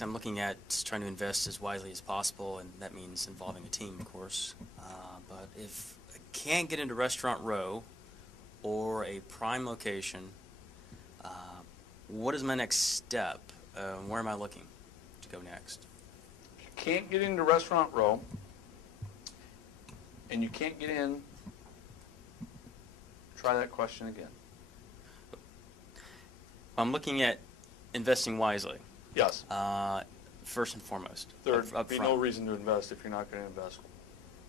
because I'm looking at trying to invest as wisely as possible, and that means involving a team, of course. But if I can't get into Restaurant Row or a prime location, what is my next step? Where am I looking to go next? If you can't get into Restaurant Row, and you can't get in, try that question again. I'm looking at investing wisely. Yes. First and foremost. There'd be no reason to invest if you're not going to invest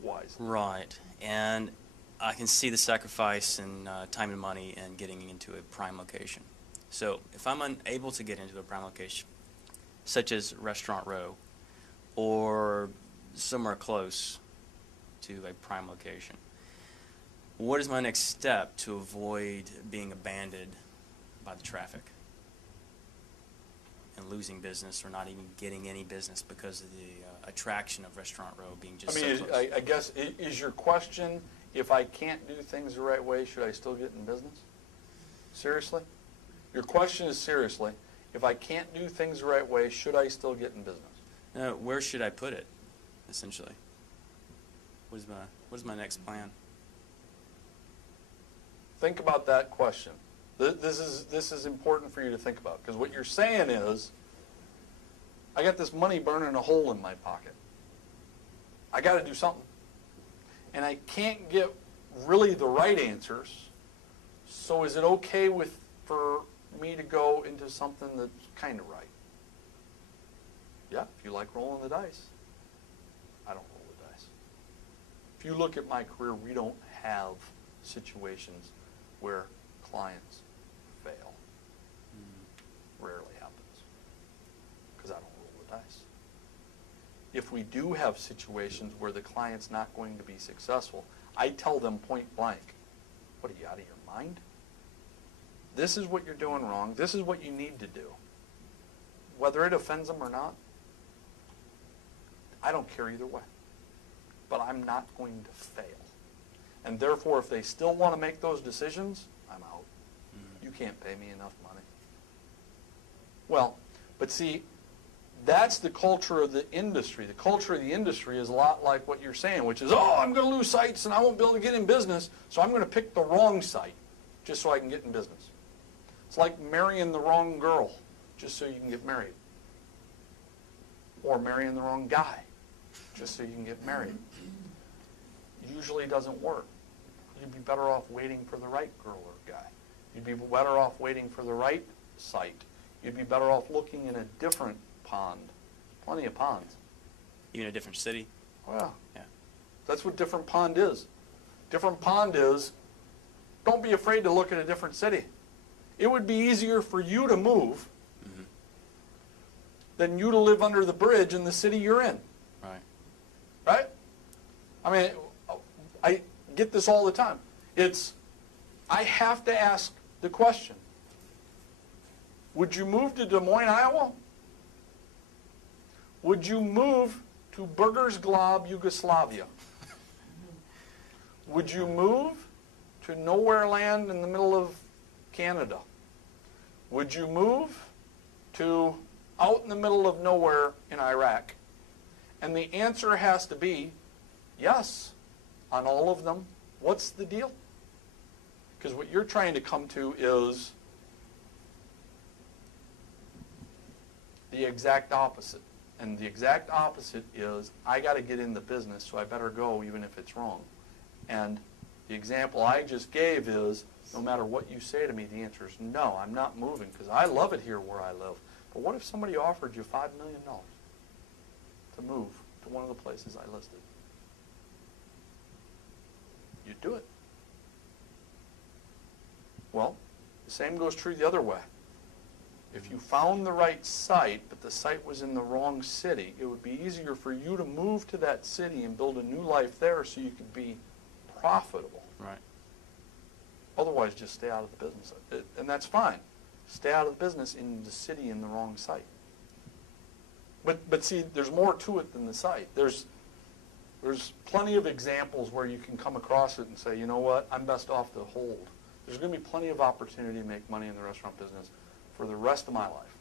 wisely. Right. And I can see the sacrifice in time and money and getting into a prime location. So if I'm unable to get into a prime location, such as Restaurant Row or somewhere close to a prime location, what is my next step to avoid being abandoned by the traffic and losing business or not even getting any business because of the attraction of Restaurant Row being just so close? I guess, is your question, if I can't do things the right way, should I still get in business? Seriously? Your question is seriously, if I can't do things the right way, should I still get in business? Where should I put it, essentially? What is my next plan? Think about that question. This is important for you to think about, because what you're saying is, I got this money burning a hole in my pocket. I got to do something. And I can't get really the right answers, so is it okay for me to go into something that's kind of right? Yeah, if you like rolling the dice. I don't roll the dice. If you look at my career, we don't have situations where clients fail. Rarely happens, because I don't roll the dice. If we do have situations where the client's not going to be successful, I tell them point blank, what, are you out of your mind? This is what you're doing wrong. This is what you need to do. Whether it offends them or not, I don't care either way. But I'm not going to fail. And therefore, if they still want to make those decisions, I'm out. You can't pay me enough money. Well, but see, that's the culture of the industry. The culture of the industry is a lot like what you're saying, which is, oh, I'm going to lose sites and I won't be able to get in business, so I'm going to pick the wrong site just so I can get in business. It's like marrying the wrong girl just so you can get married. Or marrying the wrong guy just so you can get married. Usually doesn't work. You'd be better off waiting for the right girl or guy. You'd be better off waiting for the right site. You'd be better off looking in a different pond. Plenty of ponds. Even a different city? Well, yeah. That's what different pond is. Different pond is, don't be afraid to look at a different city. It would be easier for you to move than you to live under the bridge in the city you're in. Right. Right? I mean, I get this all the time. I have to ask the question, would you move to Des Moines, Iowa? Would you move to Burgers Glob, Yugoslavia? Would you move to nowhere land in the middle of Canada? Would you move to out in the middle of nowhere in Iraq? And the answer has to be yes on all of them. What's the deal? Because what you're trying to come to is the exact opposite. And the exact opposite is, I got to get in the business, so I better go even if it's wrong. And the example I just gave is, no matter what you say to me, the answer is no, I'm not moving, because I love it here where I live. But what if somebody offered you $5 million to move to one of the places I listed? You'd do it. Well, the same goes true the other way. If you found the right site, but the site was in the wrong city, it would be easier for you to move to that city and build a new life there so you could be profitable. Right. Otherwise, just stay out of the business. And that's fine. Stay out of the business in the city in the wrong site. But see, there's more to it than the site. There's plenty of examples where you can come across it and say, you know what, I'm best off to hold. There's going to be plenty of opportunity to make money in the restaurant business for the rest of my life.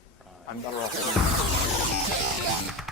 I'm Russell.